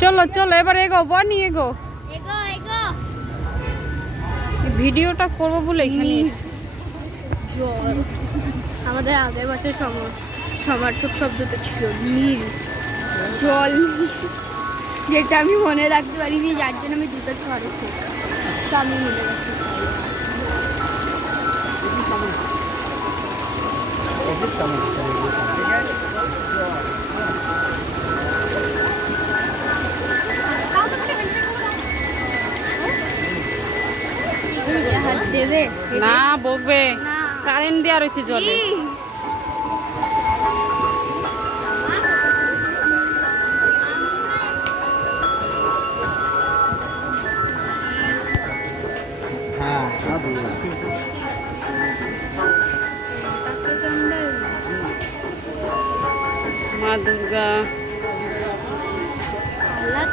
চলো চলো এবার এগো বনি এগো। ভিডিওটা করবো বলে এখানে এসেছি। জল আমাদের আগের বছর সমার্থক শব্দটা ছিল নীল জল, যেটা আমি মনে রাখতে পারিনি, যার জন্য আমি দুটো ছড়েছি, তো আমি মনে রাখতে চাই। হাত দেবে না বকবে, না। কারেন্ট দেওয়া রয়েছে জলে। মা দুর্গা আল্লাহ